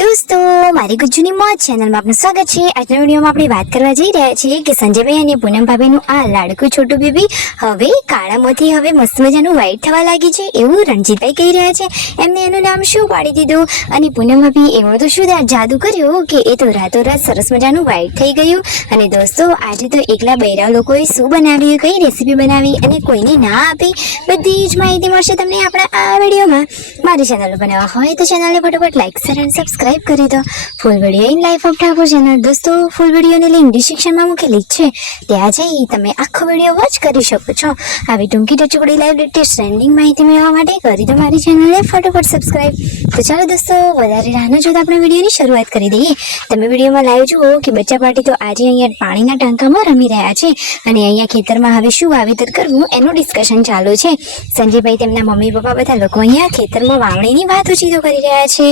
દોસ્તો, મારી ગુજ્જુની મોજ ચેનલમાં આપનું સ્વાગત છે। આજના વિડીયોમાં આપણે વાત કરવા જઈ રહ્યા છીએ કે સંજયભાઈ અને પૂનમ ભાભીનું આ લાડકું છોટું બેબી હવે કાળામાંથી હવે મસ્ત મજાનું વ્હાઈટ થવા લાગી છે એવું રણજીતભાઈ કહી રહ્યા છે। એમને એનું નામ શું પાડી દીધું અને પૂનમ ભાભી એવો તો શું જાદુ કર્યો કે એ તો રાતોરાત સરસ મજાનું વ્હાઈટ થઈ ગયું। અને દોસ્તો, આજે તો એકલા બૈરા લોકોએ શું બનાવ્યું, કઈ રેસીપી બનાવી અને કોઈને ના આપી, બધી જ માહિતી મળશે તમને આપણા આ વિડીયોમાં। મારી ચેનલ બનાવવા હોય તો ચેનલને ફટાફટ લાઈક શેર અને સબસ્ક્રાઇબ કરી દો। Full video in life of Thakor channel દોસ્તો, ફૂલ વિડીયોની લિંક ડિસ્ક્રિપ્શનમાં મૂકેલી છે, ત્યાં જઈ તમે આખો વિડીયો વોચ કરી શકો છો। આવી ટૂંકી ટચુકડી લાઈવ લેટેસ્ટ ટ્રેન્ડિંગ માહિતી મેળવવા માટે કરી દો મારી ચેનલને ફટાફટ સબસ્ક્રાઇબ। તો ચાલો દોસ્તો, વધારે રાહ ન જોતા આપણે વિડીયોની શરૂઆત કરી દઈએ। તમે વિડીયોમાં લાઈવ જુઓ કે બચ્ચા પાર્ટી તો આજે અહીંયા પાણીના ટાંકામાં રમી રહ્યા છે અને અહીંયા ખેતરમાં હવે શું વાવેતર કરવું એનું ડિસ્કશન ચાલુ છે। સંજયભાઈ તેમના મમ્મી પપ્પા બધા લોકો અહીંયા ખેતરમાં વાવણીની વાતચીતો કરી રહ્યા છે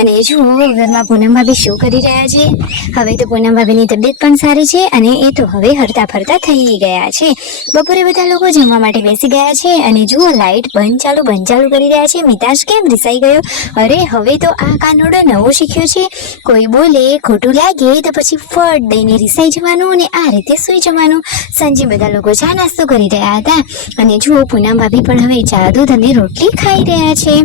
અને જુઓ ઘરમાં પૂનમ ભાભી શું કરી રહ્યા છે। હવે તો પૂનમ ભાભીની તબિયત પણ સારી છે અને એ તો હવે હરતા ફરતા થઈ ગયા છે। બપોરે બધા લોકો જમવા માટે બેસી ગયા છે અને જુઓ લાઈટ બંધ ચાલુ કરી રહ્યા છે। મિતાશ કેમ રિસાઈ ગયો? અરે હવે તો આ કાનોડો નવો શીખ્યો છે, કોઈ બોલે ખોટું લાગે તો પછી ફટ દઈને રિસાઈ જવાનું અને આ રીતે સુઈ જવાનું। સાંજે બધા લોકો ચા નાસ્તો કરી રહ્યા હતા અને જુઓ પૂનમ ભાભી પણ હવે ચા દૂધ અને રોટલી ખાઈ રહ્યા છે।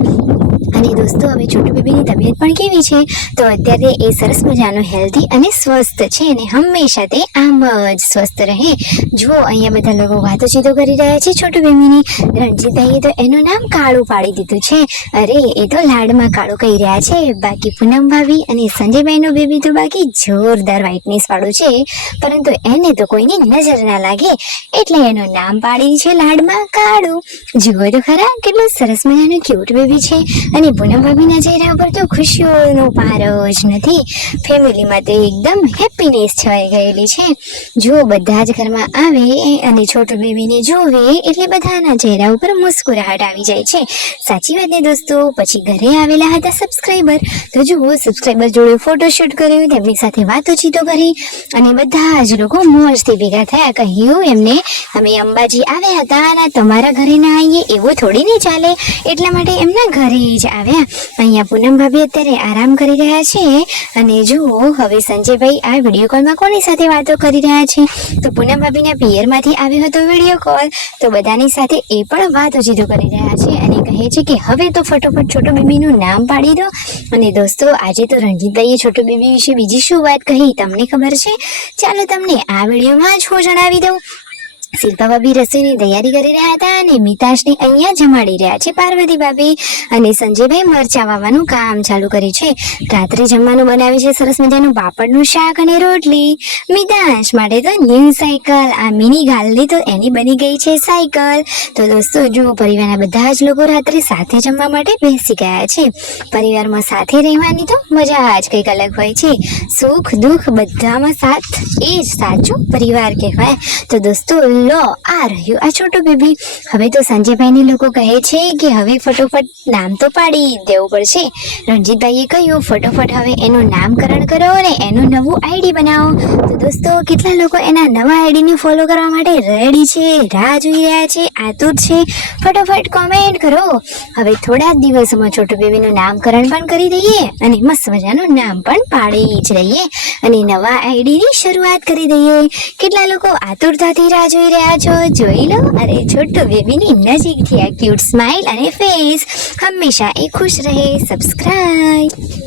અને દોસ્તો, હવે છોટુ બેબીની તબિયત પણ કેવી છે? તો અત્યારે એ સરસ મજાનો હેલ્ધી અને સ્વસ્થ છે અને હંમેશા તે આમ જ સ્વસ્થ રહે। જુઓ અહીંયા બધા લોકો વાતચીતો કરી રહ્યા છે છોટુ બેબીની। રણજીતભાઈએ તો એનું નામ કાળું પાડી દીધું છે। અરે એ તો લાડમાં કાળું કહી રહ્યા છે, બાકી પૂનમ ભાભી અને સંજયભાઈનો બેબી તો બાકી જોરદાર વ્હાઇટનેસ વાળું છે, પરંતુ એને તો કોઈની નજર ના લાગે એટલે એનું નામ પાડી છે લાડમાં કાળું। જુઓ તો ખરા કેટલું સરસ મજાનું ક્યુટ બેબી છે અને પૂનમ ભાભીના ચહેરા પર તો ખુશીઓનો પાર જ નથી। ફેમિલીમાં તો એકદમ હેપીનેસ છવાઈ ગયેલી છે। જો બધા જ ઘરમાં આવે અને છોટું બેબીને જોવે એટલે બધાના ચહેરા ઉપર મુસ્કુરાહટ આવી જાય છે। સાચી વાત ને દોસ્તો? પછી ઘરે આવેલા હતા સબસ્ક્રાઈબર, તો જુઓ સબસ્ક્રાઈબર જોડે ફોટોશૂટ કર્યું, તેમની સાથે વાતચીતો કરી અને બધા જ લોકો મોજથી ભેગા થયા। કહ્યું એમને અમે અંબાજી આવ્યા હતા અને તમારા ઘરે ના આવીએ એવું થોડી નહીં ચાલે, એટલા માટે એમના ઘરે જ આવ્યા। અહીંયા પૂનમ ભાભી અત્યારે આરામ કરી રહ્યા છે અને જુઓ હવે સંજયભાઈ આ વિડીયો કોલમાં કોની સાથે વાતો કરી રહ્યા છે? તો પૂનમ ભાભીના પિયરમાંથી આવ્યો હતો વિડીયો કોલ, તો બધાની સાથે એ પણ વાતચીતો કરી રહ્યા છે અને કહે છે કે હવે તો ફટોફટ છોટુ બેબીનું નામ પાડી દો। અને દોસ્તો, આજે તો રણજીતભાઈએ છોટુ બેબી વિશે બીજી શું વાત કહી તમને ખબર છે? ચાલો તમને આ વિડીયોમાં જ હું જણાવી દઉં। શિલ્પા ભાભી રસોઈની તૈયારી કરી રહ્યા હતા અને મિતાશને અહીંયા જમાડી રહ્યા છે પાર્વતી ભાભી અને સંજયભાઈ મરચા વાવવાનું કામ ચાલુ કર્યું છે। રાત્રે જમવાનું બનાવ્યું છે સરસ મજાનું પાપડનું શાક અને રોટલી। મિતાશ માટે તો ન્યૂ સાયકલ, આ મિની ગાલની તો એની બની ગઈ છે સાયકલ। તો દોસ્તો જુઓ, પરિવારના બધા જ લોકો રાત્રે સાથે જમવા માટે બેસી ગયા છે। પરિવારમાં સાથે રહેવાની તો મજા જ કંઈક અલગ હોય છે। સુખ દુઃખ બધામાં સાથ, એ જ સાચો પરિવાર કહેવાય। તો દોસ્તો લો, આ રહ્યું આ છોટું બેબી। હવે તો સંજયભાઈની લોકો કહે છે કે હવે ફટોફટ નામ તો પાડી દેવું પડશે। રણજીતભાઈએ કહ્યું ફટોફટ હવે એનું નામકરણ કરો અને એનું નવું આઈડી બનાવો। તો દોસ્તો, કેટલા લોકો એના નવા આઈડીને ફોલો કરવા માટે રેડી છે, રાહ જોઈ રહ્યા છે, આતુર છે? ફટોફટ કોમેન્ટ કરો। હવે થોડા જ દિવસોમાં છોટું બેબીનું નામકરણ પણ કરી દઈએ અને મસ્ત મજાનું નામ પણ પાડી જ દઈએ અને નવા આઈડીની શરૂઆત કરી દઈએ। કેટલા લોકો આતુરતાથી રાહ જોઈ રહ્યા છો? જોઈ લો, અરે છોટુ બેબીની નજીકથી આ ક્યુટ સ્માઇલ અને ફેસ, હંમેશા એ ખુશ રહે। સબસ્ક્રાઇબ।